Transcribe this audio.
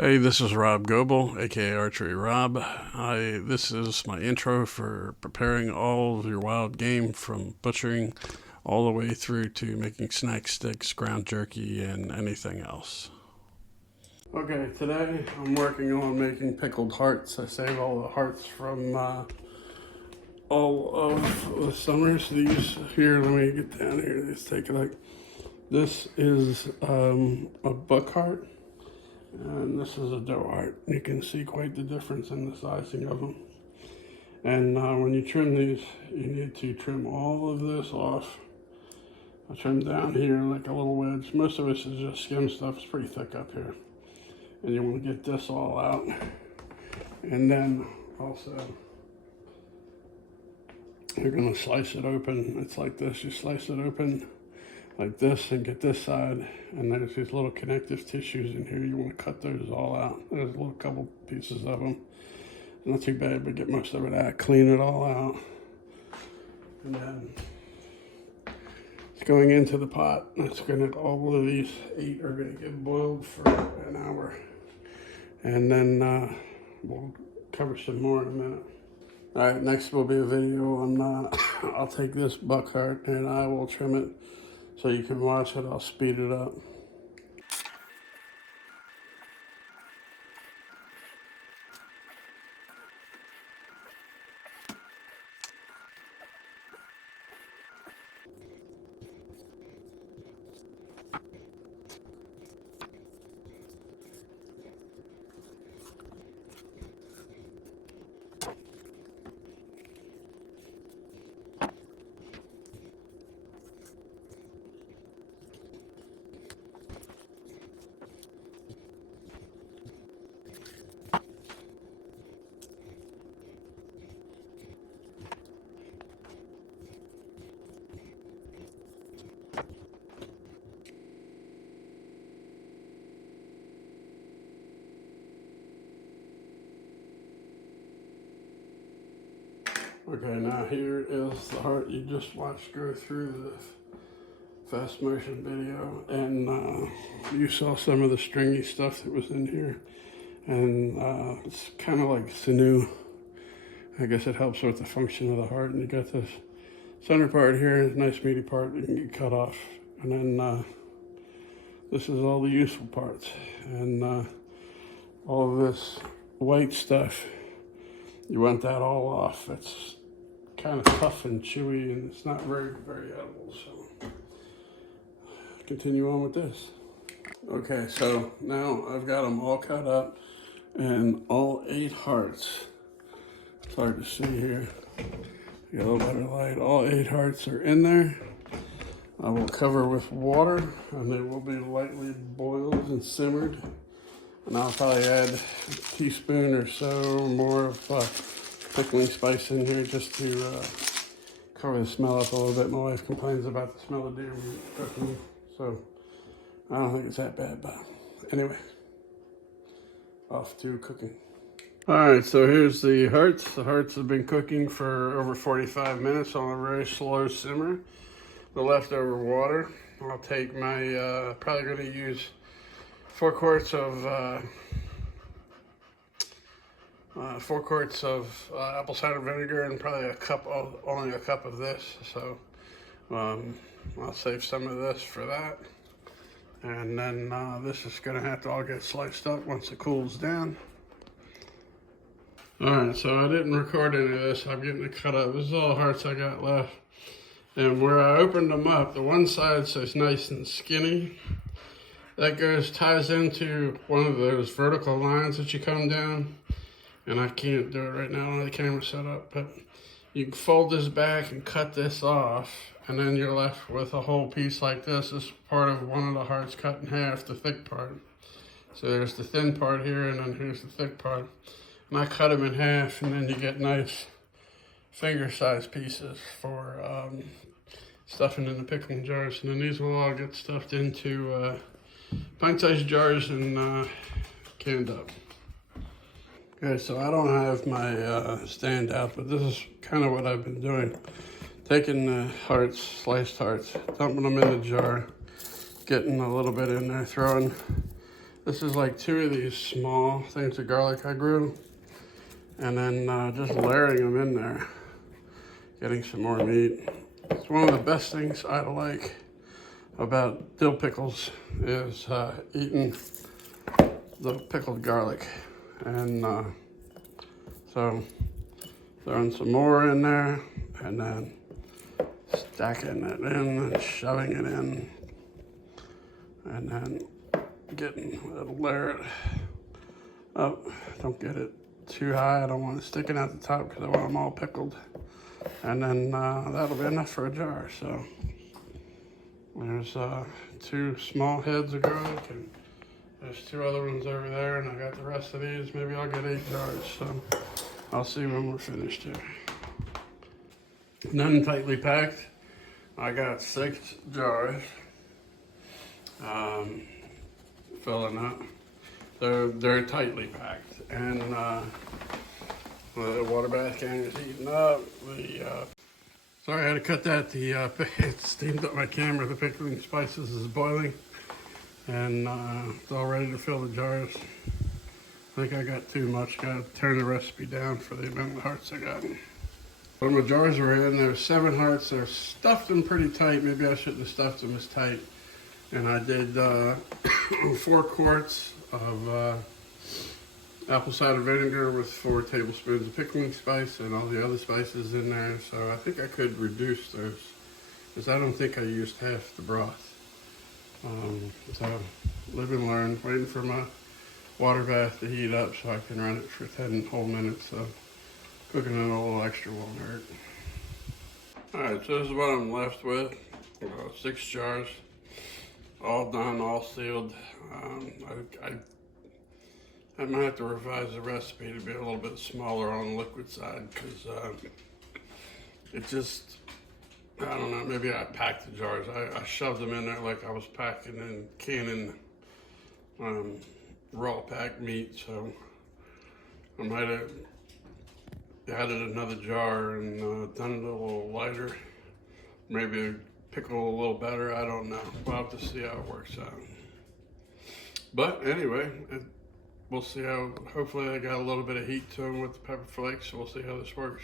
Hey, this is Rob Goebel, aka Archery Rob. This is my intro for preparing all of your wild game, from butchering all the way through to making snack sticks, ground jerky, and anything else. Okay, today I'm working on making pickled hearts. I save all the hearts from all of the summers. These here, let me get down here. Let's take a look. This is a buck heart. And this is a doe heart. You can see quite the difference in the sizing of them. And when you trim these, you need to trim all of this off. I trim down here like a little wedge. Most of this is just skim stuff. It's pretty thick up here. And you want to get this all out. And then also, you're going to slice it open. It's like this. You slice it open like this and get this side, and there's these little connective tissues in here. You want to cut those all out. There's a little couple pieces of them. Not too bad, but get most of it out. Clean it all out. And then it's going into the pot. It's going to, all of these 8 are going to get boiled for an hour. And then we'll cover some more in a minute. All right, next will be a video on, I'll take this buck heart and I will trim it so you can watch it. I'll speed it up. Okay, now here is the heart you just watched go through the fast motion video, and you saw some of the stringy stuff that was in here, and it's kind of like sinew. I guess it helps with the function of the heart. And you got this center part here, nice meaty part that can get cut off, and then this is all the useful parts, and all of this white stuff, you want that all off. It's kind of tough and chewy, and it's not very edible. So continue on with this. Okay, so now I've got them all cut up, and all 8 hearts. It's hard to see here. Get a little better light. All 8 hearts are in there. I will cover with water, and they will be lightly boiled and simmered. And I'll probably add a teaspoon or so more of pickling spice in here just to cover the smell up a little bit. My wife complains about the smell of deer meat cooking, so I don't think it's that bad, but anyway, off to cooking. All right, so here's the hearts. The hearts have been cooking for over 45 minutes on a very slow simmer. The leftover water, I'll take my, probably gonna use 4 quarts of apple cider vinegar, and probably only a cup of this. So I'll save some of this for that. And then this is gonna have to all get sliced up once it cools down. All right, so I didn't record any of this. I'm getting it cut up. This is all the hearts I got left. And where I opened them up, the one side says nice and skinny. That ties into one of those vertical lines that you come down. And I can't do it right now, I don't have the camera set up, but you can fold this back and cut this off, and then you're left with a whole piece like this. This is part of one of the hearts cut in half, the thick part. So there's the thin part here, and then here's the thick part. And I cut them in half, and then you get nice finger-sized pieces for stuffing in the pickling jars. And then these will all get stuffed into pint-sized jars and canned up. Okay, so I don't have my stand out, but this is kind of what I've been doing. Taking the hearts, sliced hearts, dumping them in the jar, getting a little bit in there, throwing This is like 2 of these small things of garlic I grew. And then just layering them in there, getting some more meat. It's one of the best things I like about dill pickles is eating the pickled garlic. And so throwing some more in there and then stacking it in and shoving it in and then getting a layer it up. Don't get it too high. I don't want it sticking out the top because I want them all pickled. And then that'll be enough for a jar. So there's 2 small heads of garlic and there's 2 other ones over there, and I got the rest of these. Maybe I'll get 8 jars. So I'll see when we're finished here. None tightly packed. I got 6 jars filling up. They're tightly packed, and the water bath can is heating up. Sorry, I had to cut that. It steamed up my camera. The pickling spices is boiling, and it's all ready to fill the jars. I think I got too much. Got to turn the recipe down for the amount of hearts I got. When my jars were in, there's 7 hearts. They're stuffed them pretty tight. Maybe I shouldn't have stuffed them as tight. And I did 4 quarts of apple cider vinegar with 4 tablespoons of pickling spice and all the other spices in there. So I think I could reduce those because I don't think I used half the broth. So live and learn, waiting for my water bath to heat up so I can run it for 10 whole minutes. So cooking it a little extra won't hurt. Alright, so this is what I'm left with. 6 jars, all done, all sealed. I might have to revise the recipe to be a little bit smaller on the liquid side because it just, I don't know, maybe I packed the jars. I shoved them in there like I was packing and canning raw packed meat, so I might have added another jar and done it a little lighter. Maybe pickle a little better, I don't know. We'll have to see how it works out. But anyway, we'll see how, hopefully they got a little bit of heat to them with the pepper flakes, so we'll see how this works.